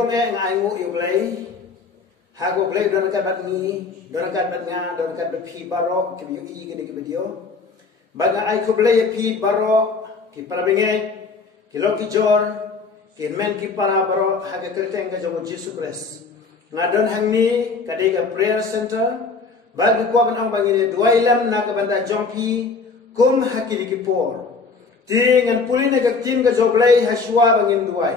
kong ngai ngu yu blai ha go blai don kat bat ni don kat bat nga don kat bat pi baro ki yu i gini ki video baga ai ko blai pi baro ki para binge ki lo ki jor ki men ki para baro ha ga kerteng ga jomo Jesus Christ ngadon hang ni kadai ga prayer center bagi ko ban ang bangine duailam na ka banda jongpi kum hakili ki por tingan pulina ka tin ga joblai haswa bangin duai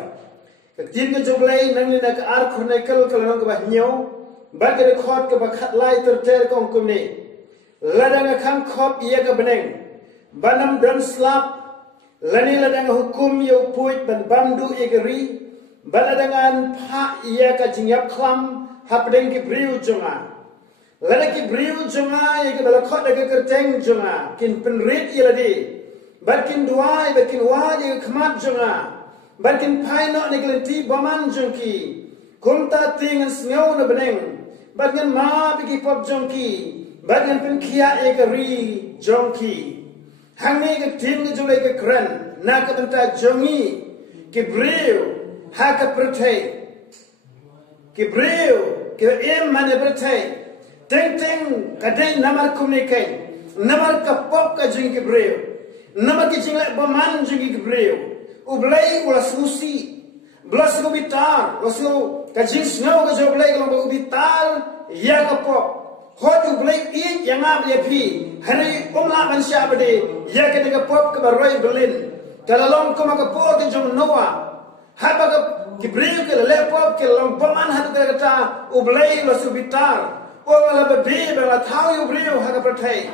ka tin ga joblai nang ni na ka ar khurnaikal kalong ka bahnyo bagi de khot ka bakhat lai ter kong kumni ladang kham khop iya ka beneng banam dan slap lani ladang hukum yo puit ban bamdu igeri baladangan pha iya ka jingyap khlam hapdeng ki briu jonga lada ki briu jonga ye ke bala khot ke kerteng jonga kin penrit yeladi barkin duai barkin wa ye khmat jonga barkin phaino ne glenti baman jongki kumta tingan sneu na beneng barkin ma bigi pop jongki barkin pen khia ye ke ri jongki hangni ke tin ke jole ke kran na ka benta jongi ki briu ha ka prthai ki briu ki em mane prthai teng kadai namar kumnikai namar kapop ka jing ki breu namar ki jingle baman jing ki breu ublai wala susi blas ko bitar wasu ka jing snow ka joblai ko ba bitar ya kapop hot ublai i yanga ya phi hari umla ban sha bade ya ka daga pop ka baroi berlin kalalong ko maka po ke jong noa haba ka ki breu ke le pop ke long baman hat ka ta ublai wasu bitar Orang la babi bela tahu yu beriu haga pertai.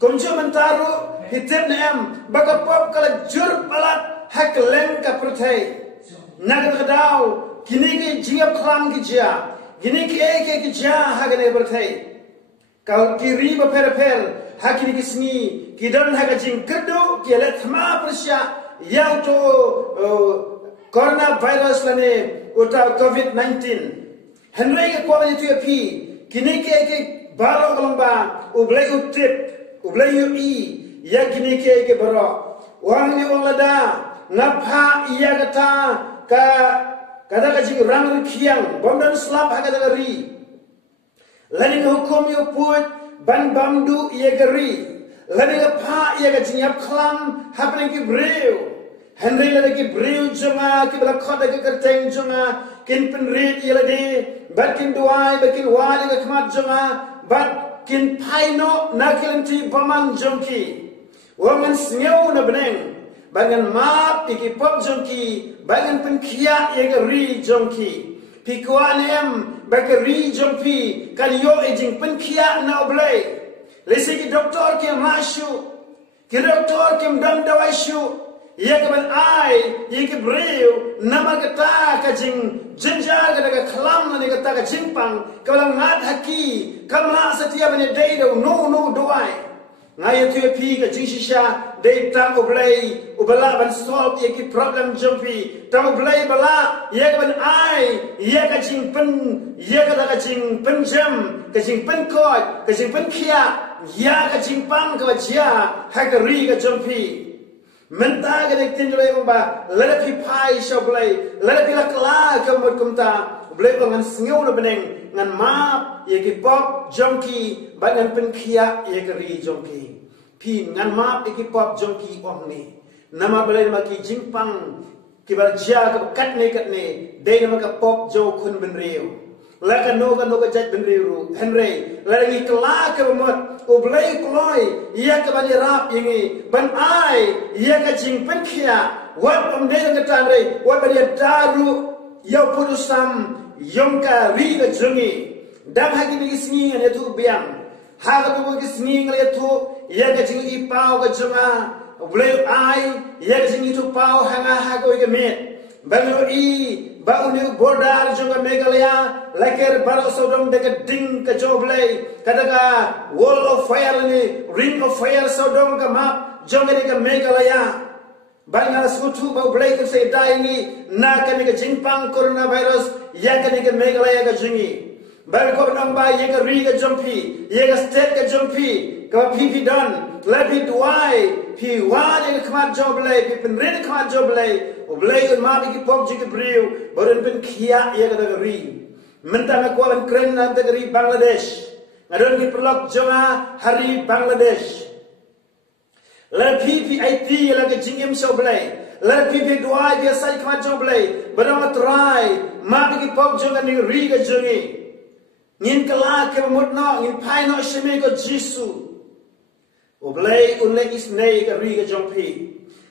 Kunci mentaru hitip nem baga pop kala jur balat hak lem ka pertai. Naga kadau kini ki jiap klam ki jia. Kini ki eke ki jia haga ne pertai. Kau kiri ba per hak kini ki sni kidan haga jing kedu ki let ma persya yang tu coronavirus lane uta COVID-19. Henry ke kwa itu ya pi kini ke baro kalamba ublai utrip ublai ui ya kini ke baro wang ni wang lada ngapha iya kata kada ka jing rang khiang bomdan slap haga daga ri lani hukum yu put ban bamdu iya gari lani ngapha iya ka jing yap khlam hapning ki breu Henry lada ki breu jonga ki bala khoda ki kerteng jonga kin penrit yelade bakin duai bakin wali ke khmat jonga bakin paino nakilanti baman jongki waman sneu na beneng bangan map iki pop jongki bangan penkia ye ri jongki pikwanem bakari jongpi kan yo ejing penkia na oblay lesi ki doktor ki mashu ki doktor ki dam dawashu ia keban ai ia ke breu nama kata kajing jenjar kata kelam ni kata kajimpang kalau ngat haki kamla setia bani day do no doai ngai tu pi kajing shisha day tang oblay ubala ban solve ia ki problem jumpi tang oblay bala ia keban ai ia kajing pen ia kata kajing penjam kajing penkoi kajing penkia ia kajing pang kawajia hakari ka jumpi Menta gede tinjulai umba lelepi pai shoblai lelepi lakla kamut kumta blai bangan sngeu na beneng ngan map ye ki pop jongki bangan penkia ye keri jongki pi ngan map ye ki pop jongki omni nama blai ma ki jingpang ki barja ka kat ne dei nama ka pop jo kun benreu laka no ka jat benreu henry larangi kala ka mot ublai kloi ia ka bani rap ini ban ai ia ka jing penkia wat om de ka tanre wat bani daru ya pudusam yongka ri ka jungi dam hagi bi sni ne tu biang ha ka tu bi sni ngal tu ia ka jing i pau ka junga ublai ai ia ka jing i tu pau hanga ha ko ke met balo i bau ni bordar junga megalaya laker baro sodom deka ding ka joblay kadaka wall of fire ni ring of fire sodom ka map jonga deka megalaya banga sutu bau blay ka say dai ni na ka ni ka jingpang coronavirus ya ka ni ka megalaya ka jingi bal ko nang ba ye ka ri ka jompi ye ka state ka jompi ka pipi don lebih duai pi wajib kemat joblay pi penrin kemat joblay oblay un ma bigi pop jigi briu baru pen kia ya kata geri mentang aku akan keren nanti geri Bangladesh ngadon ki pelok jonga hari Bangladesh lebih pi IT lagi jingim joblay lebih pi duai dia sai kemat joblay baru try ma bigi pop jonga ni ri ga jongi ngin kelak ke mutno ngin pai no sheme ko Jisu oblay unle isnei ka ri ga jongpi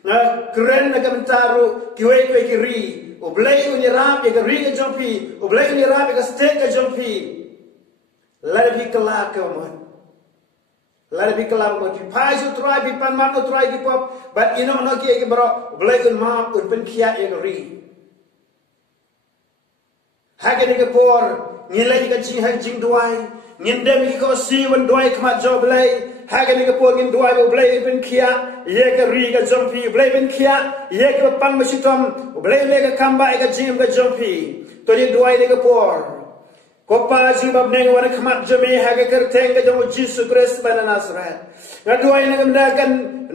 nga kren na kamtaru kiwe kwe kiri oblay unirap ka ri ga jongpi oblay unirap ka stek ga jongpi larbi kelak ke mut larbi kelak mut pai su try bi pan man no try ki pop but ino no ki bro oblay un map un pen kia e ri hage ne por ngilai ka chi ha jing duai ngindem ki ko si wan duai kmat joblay hage ni kapor ngin duai oblay ben kia ye ka ri ga jompi oblay ben kia ye ka pang masitom oblay le ka kamba ga jim ga jompi to ni duai ni kapor ko pa ji bab ne wan kmat jome hage ker teng ga jom Jisu Christ bana Nazareth ga duai na gamda kan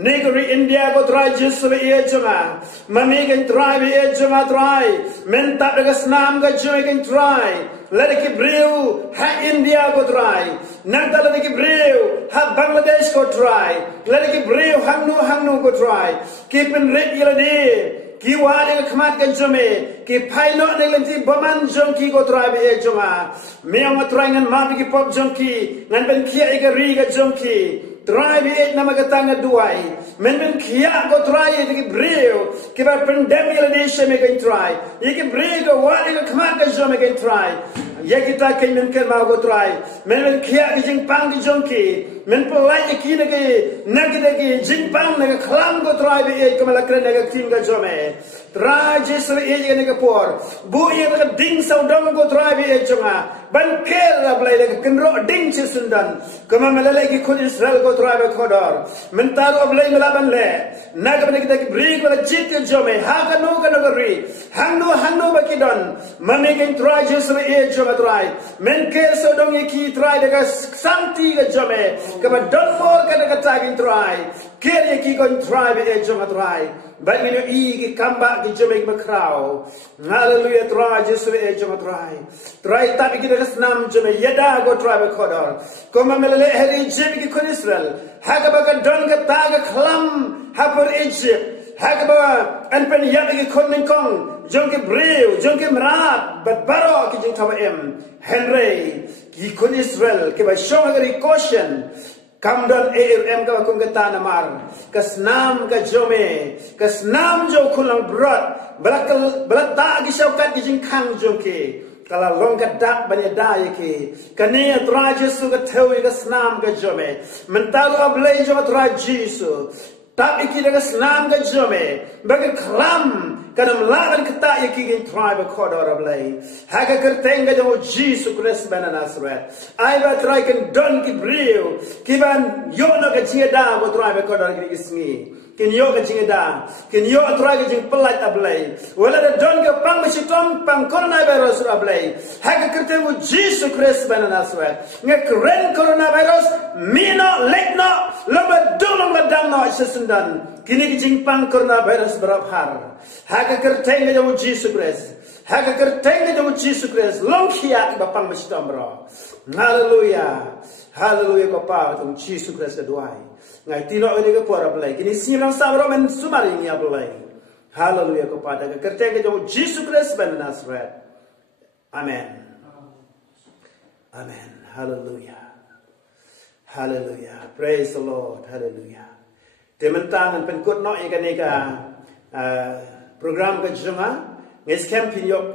negeri India ko try Jisu ye joma mami kan try ye joma try menta ga snam ga joy kan try lada ki breu ha India ko try nanta lada ki breu ha Bangladesh ko try lada ki breu hangnu ko try ki pen red yelade ki wale khamat kan jome ki phaino ne lenti baman jong ki ko try be joma me ang try ngan ma ki pop jong ki ngan ben kia ga ri ga jong ki try be nama katanga duai men kia ko try ki breu ki ba pandemic yelade sheme kan try ki breu ko wale khamat kan jome kan try ya kita kan men kan ma ko try men kia ki jing pang ki jong ki men pelai ki ne ki nagde ki jing pang ne khlam ko try be ko mala kren ne tin ga jome try Jisu ye ne ka por bu ye ka ding sau dong ko try be jonga ban kel la blai le kenro ding chi sundan ko ma mala le ki khud Israel ko try be khodor men taru blai mala ban le na ka ne ki bri ko jit ke jome ha ka no ri hangno ba ki don ma me ken try Jisu ye jonga try men kel sau dong ye ki try de ka santi ga jome ka ba don for ka de ka tagin try kel ye ki kon try be jonga try but you know ki kamba ki jome ki makrao hallelujah try Jisu ye jonga try tapi ki de snam jome yada go try be khodor ko ma mele heri jeme ki kon Israel ha ka ba ka don ka ta ga khlam ha por Egypt ha ka ba an pen ya ki kon ning kong jong ke breu jong ke mrat but baro ki jing thawa em Henry ki kon Israel ke ba shong agari caution kam don ARM ka kung kata namar kasnam ka jome kasnam jo kulang brot balata gi shaukat gi jing khang jong ke kala long ka dak banya da yake kane tra Jisu ka thewi ka snam ka jome mentalo ablay jo tra Jisu tapi kita ka snam ka jome bagi kram kadam lagan kata yake gin tribe khodor ablay haga kertenga jo Jisu Christ bana Nazareth ai ba try kan don ki breu kiban yo no ka jeda bo tribe khodor ki sngi kin yo ka jingda kin yo try ka jing pelat ablay wala da don ka pang masitom pang coronavirus ablay haga kertenga Jisu Christ bana Nazareth nga kren coronavirus mino lekno loba dolong ladang no sesundan kini ki jing pang coronavirus berabhar haga kertenga jo Jisu Christ haga kertenga jo Jisu Christ long khia ba pang masitom bro hallelujah hallelujah ko pa tung Jisu Christ duai ngai tino ini ke pora belai kini sinang sabro men sumari ni belai hallelujah ko pada ke kerteng ke Jisu Christ ben Nazareth amen amen hallelujah hallelujah praise the Lord hallelujah tementang pen kut no ikan ika program ke jonga nges campaign yok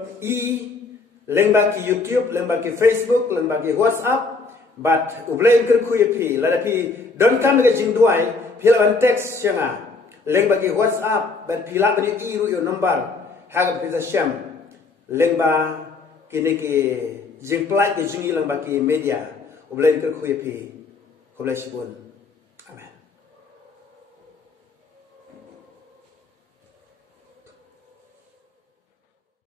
lembak ki YouTube lembak ki Facebook lembak ki WhatsApp but ublay ker kuyepi ladapi don kam ga jing duai pila ban text changa leng bagi WhatsApp ban pila bani iru yo number haga pisa sham leng ba kini ki jing plai ki jing ilang bagi media ublay ker kuyepi ko blay sibun